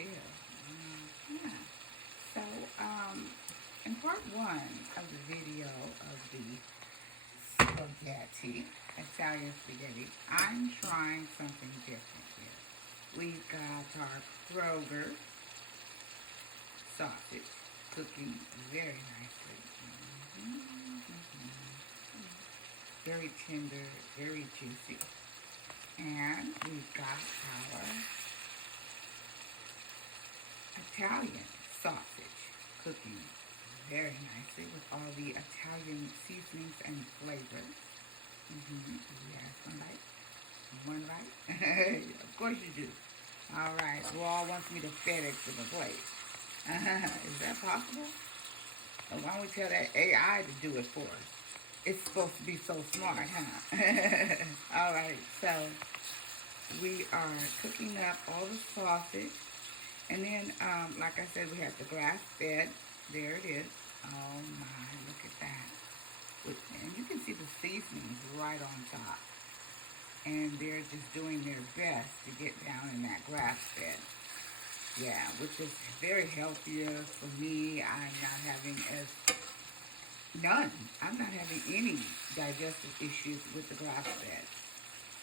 too. Yeah. So, in part one of the video of the spaghetti, Italian spaghetti, I'm trying something different here. We've got our Kroger sausage cooking very nicely. Very tender, very juicy. And we've got our Italian sausage cooking very nicely with all the Italian seasonings and flavors. Yes, one bite. Of course you do. All right, Raw wants me to FedEx him a plate. Is that possible? Or why don't we tell that AI to do it for us? It's supposed to be so smart, huh? All right, so we are cooking up all the sausage. And then, like I said, we have the grass-fed. There it is. Oh, my, look at that. And you can see the seasonings right on top. And they're just doing their best to get down in that grass-fed. Yeah, which is very healthier for me. I'm not having any digestive issues with the grass-fed.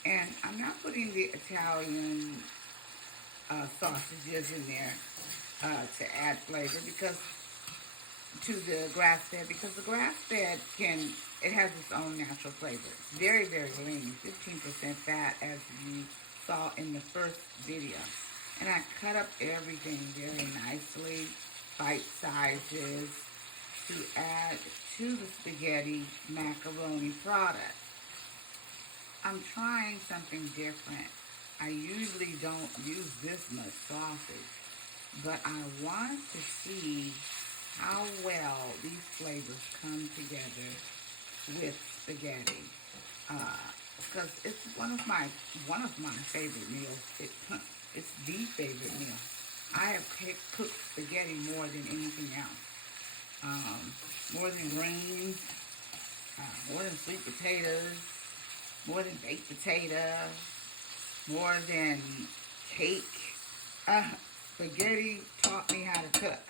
And I'm not putting the Italian sausages in there to add flavor to the grass-fed, because the grass-fed it has its own natural flavor. It's very, very lean, 15% fat, as you saw in the first video. And I cut up everything very nicely, bite sizes, to add to the spaghetti macaroni product. I'm trying something different. I usually don't use this much sausage, but I want to see how well these flavors come together with spaghetti. Because it's one of my favorite meals. It's the favorite meal. I have cooked spaghetti more than anything else. More than greens, more than sweet potatoes, more than baked potatoes, more than cake. Spaghetti taught me how to cook.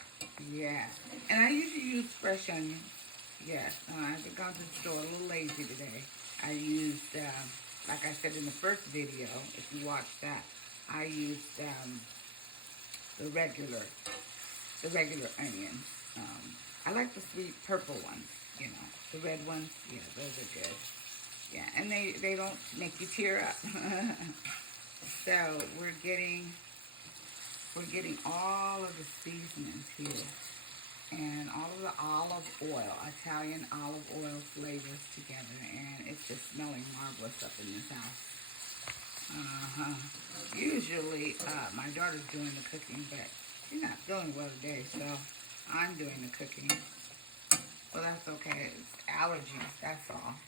Yeah. And I usually use fresh onion. Yes. I've gone to the store a little lazy today. I used, like I said in the first video, if you watched that, I used the regular onions. I like the sweet purple ones, the red ones. Yeah, those are good. Yeah, and they don't make you tear up. So we're getting all of the seasonings here, and all of the olive oil, Italian olive oil flavors together, and it's just smelling marvelous up in this house. Usually, my daughter's doing the cooking, but she's not feeling well today, so I'm doing the cooking. Well, that's okay. It's allergies, that's all.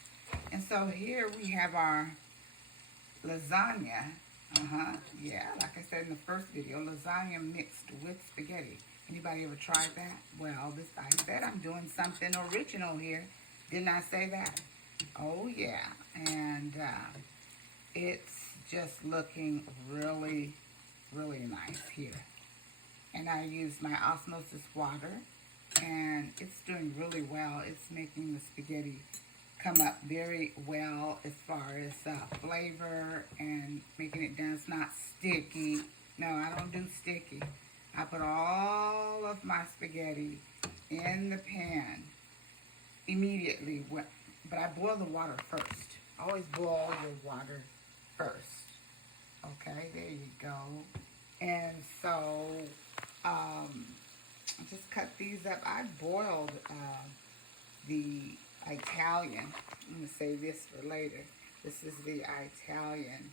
And so here we have our lasagna. Yeah, like I said in the first video, lasagna mixed with spaghetti. Anybody ever tried that? Well, I said I'm doing something original here. Didn't I say that? Oh, yeah. And it's just looking really, really nice here. And I used my osmosis water, and it's doing really well. It's making the spaghetti come up very well as far as flavor and making it down. It's not sticky. No, I don't do sticky. I put all of my spaghetti in the pan immediately, but I boil the water first. Always boil your water first. Okay, there you go. And so, just cut these up. I boiled the Italian. I'm going to save this for later. This is the Italian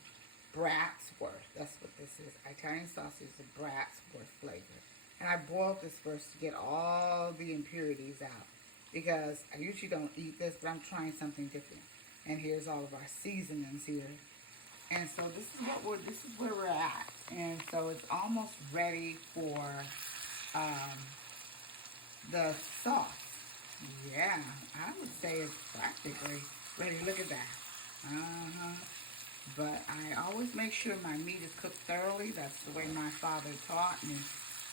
Bratsworth. That's what this is. Italian sausage, the Bratsworth flavor. And I boiled this first to get all the impurities out, because I usually don't eat this, but I'm trying something different. And here's all of our seasonings here. And so this is where we're at. And so it's almost ready for the sauce. Yeah, I would say it's practically ready. Look at that. But I always make sure my meat is cooked thoroughly. That's the way my father taught me.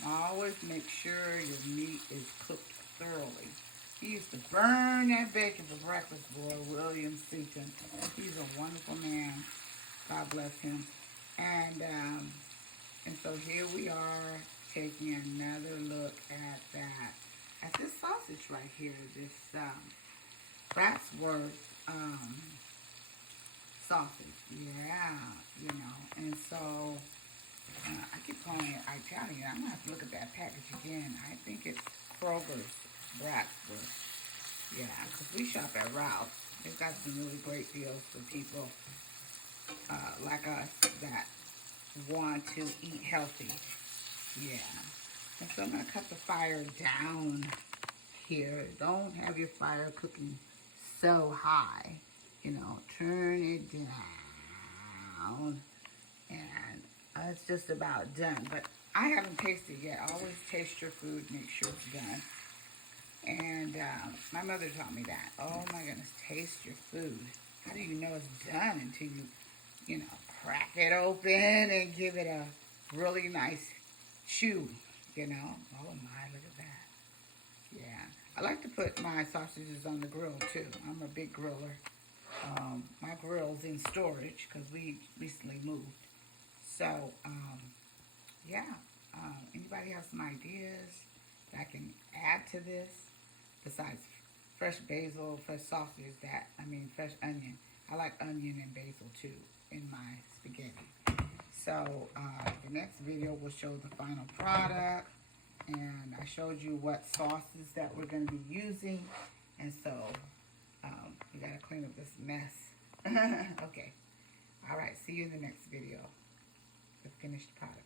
Always make sure your meat is cooked thoroughly. He used to burn that bacon for breakfast, boy, William Seaton. He's a wonderful man. God bless him. And so here we are taking another look at that. At this sausage right here, this Bratsworth sausage. Yeah, you know. And so I keep calling it Italian. I'm going to have to look at that package again. I think it's Kroger's Bratsworth. Yeah, because we shop at Ralph's. They've got some really great deals for people like us that want to eat healthy. Yeah. And so I'm going to cut the fire down here. Don't have your fire cooking so high. You know, turn it down. And it's just about done. But I haven't tasted yet. Always taste your food. Make sure it's done. And my mother taught me that. Oh my goodness, taste your food. How do you know it's done until you know, crack it open and give it a really nice chew, you know? Oh my, look at that. Yeah. I like to put my sausages on the grill too. I'm a big griller. My grill's in storage because we recently moved. So, yeah. Anybody have some ideas that I can add to this? Besides fresh basil, fresh sausage, fresh onion. I like onion and basil too in my spaghetti. So the next video will show the final product. And I showed you what sauces that we're going to be using. And so we got to clean up this mess. Okay. All right. See you in the next video. The finished product.